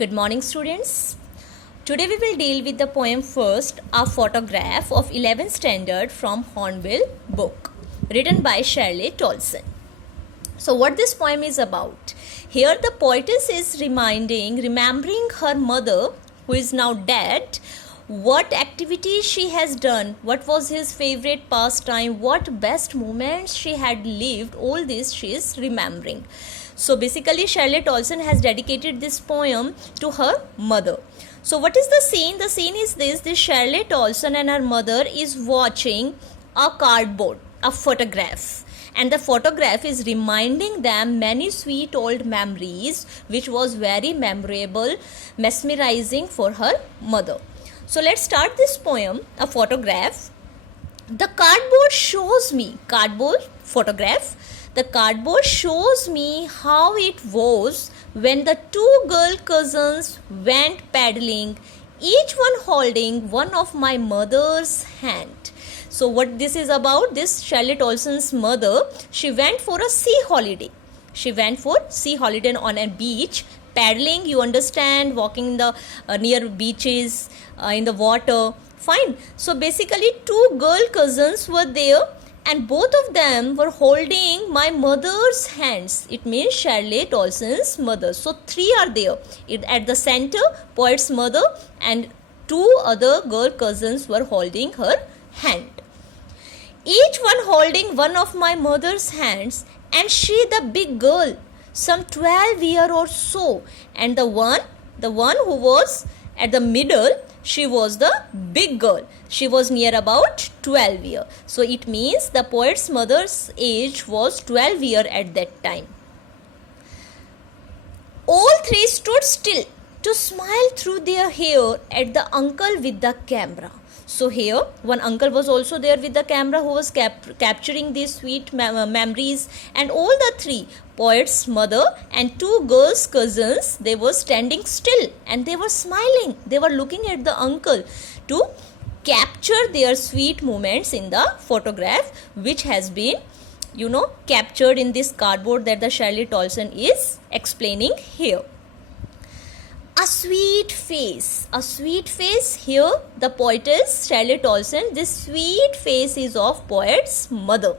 Good morning, students. Today we will deal with the poem first, A Photograph of 11th Standard from Hornbill book, written by Shirley Tolson. So what this poem is about? Here the poetess is remembering her mother who is now dead, what activity she has done, what was his favorite pastime, what best moments she had lived, all this she is remembering. So basically Shirley Tolson has dedicated this poem to her mother. So what is the scene? The scene is this Shirley Tolson and her mother is watching a cardboard, a photograph. And the photograph is reminding them many sweet old memories which was very memorable, mesmerizing for her mother. So let's start this poem, A Photograph. The cardboard shows me, the cardboard shows me how it was when the two girl cousins went paddling, each one holding one of my mother's hand. So what this is about, this Shirley Tolson's mother, she went for a sea holiday. She went for sea holiday on a beach, paddling, you understand, walking in the near beaches, in the water. Fine. So basically two girl cousins were there and both of them were holding my mother's hands. It means Shirley Tolson's mother. So three are there. At the center, poet's mother and two other girl cousins were holding her hand. Each one holding one of my mother's hands, and she the big girl, some 12 year or so, and the one who was at the middle, she was the big girl. She was near about 12 year. So it means the poet's mother's age was 12 year at that time. All three stood still to smile through their hair at the uncle with the camera. So here one uncle was also there with the camera who was capturing these sweet memories, and all the three, poet's mother and two girls cousins, they were standing still and they were smiling. They were looking at the uncle to capture their sweet moments in the photograph which has been captured in this cardboard that the Shirley Tolson is explaining here. A sweet face, here the poetess Shirley Tolson, this sweet face is of poet's mother.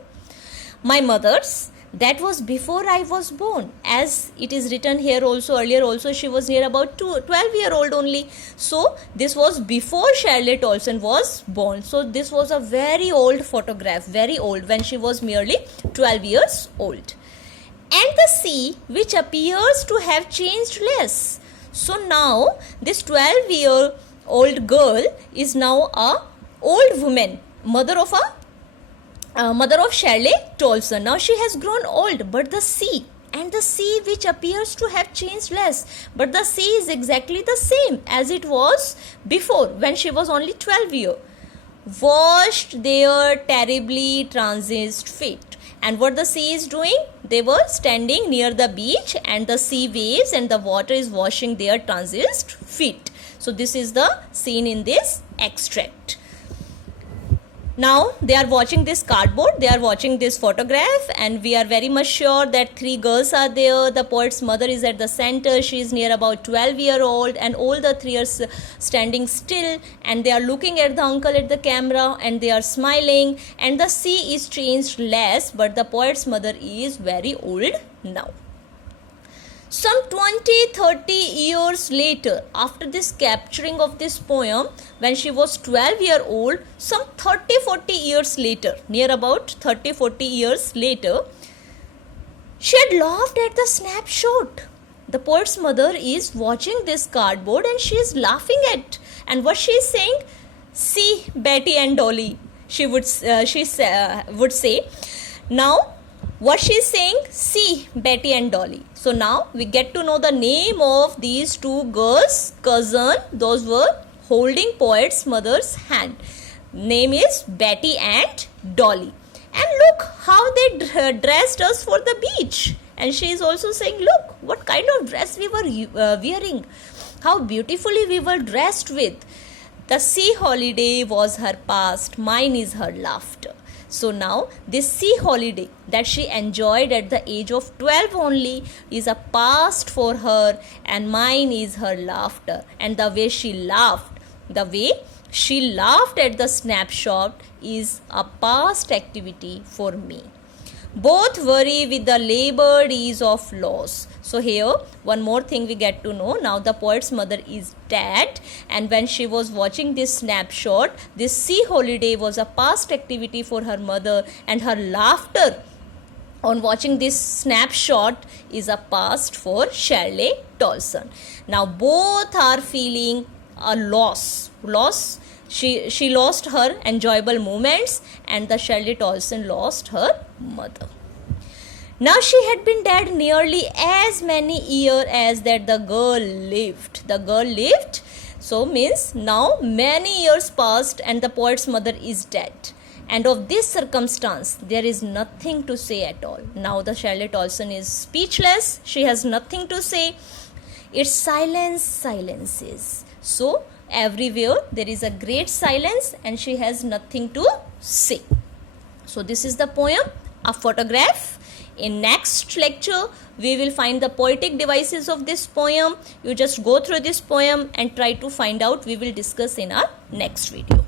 My mother's, that was before I was born, as it is written here also, earlier also she was near about 12-year-old only. So this was before Shirley Tolson was born. So this was a very old photograph, very old, when she was merely 12 years old. And the sea which appears to have changed less. So now this 12-year-old girl is now a old woman, mother of Shirley Tolson. Now she has grown old, but the sea which appears to have changed less, but the sea is exactly the same as it was before when she was only 12 years, washed their terribly transient feet. And what the sea is doing? They were standing near the beach and the sea waves and the water is washing their transient feet. So this is the scene in this extract. Now they are watching this cardboard, they are watching this photograph, and we are very much sure that three girls are there. The poet's mother is at the center, she is near about 12-year-old, and all the three are standing still and they are looking at the uncle at the camera and they are smiling, and the sea is changed less, but the poet's mother is very old now. Some 20-30 years later, after this capturing of this poem, when she was 12 years old, some 30-40 years later, near about 30-40 years later, she had laughed at the snapshot. The poet's mother is watching this cardboard and she is laughing at. And what she is saying? See, Betty and Dolly, she would say. Now, what she is saying? See, Betty and Dolly. So now we get to know the name of these two girls, cousin. Those were holding poet's mother's hand. Name is Betty and Dolly. And look how they dressed us for the beach. And she is also saying, look what kind of dress we were wearing. How beautifully we were dressed with. The sea holiday was her past. Mine is her laughter. So now this sea holiday that she enjoyed at the age of 12 only is a past for her, and mine is her laughter. And the way she laughed at the snapshot is a past activity for me. Both worry with the labored ease of loss. So here one more thing we get to know. Now the poet's mother is dead, and when she was watching this snapshot, this sea holiday was a past activity for her mother, and her laughter on watching this snapshot is a past for Shirley Dawson. Now both are feeling a loss. She lost her enjoyable moments, and the Shirley Dawson lost her mother. Now she had been dead nearly as many years as that the girl lived. The girl lived, so means now many years passed and the poet's mother is dead. And of this circumstance, there is nothing to say at all. Now the Shirley Dawson is speechless. She has nothing to say. It's silences. So everywhere there is a great silence and she has nothing to say. So this is the poem, A Photograph. In next lecture, we will find the poetic devices of this poem. You just go through this poem and try to find out. We will discuss in our next video.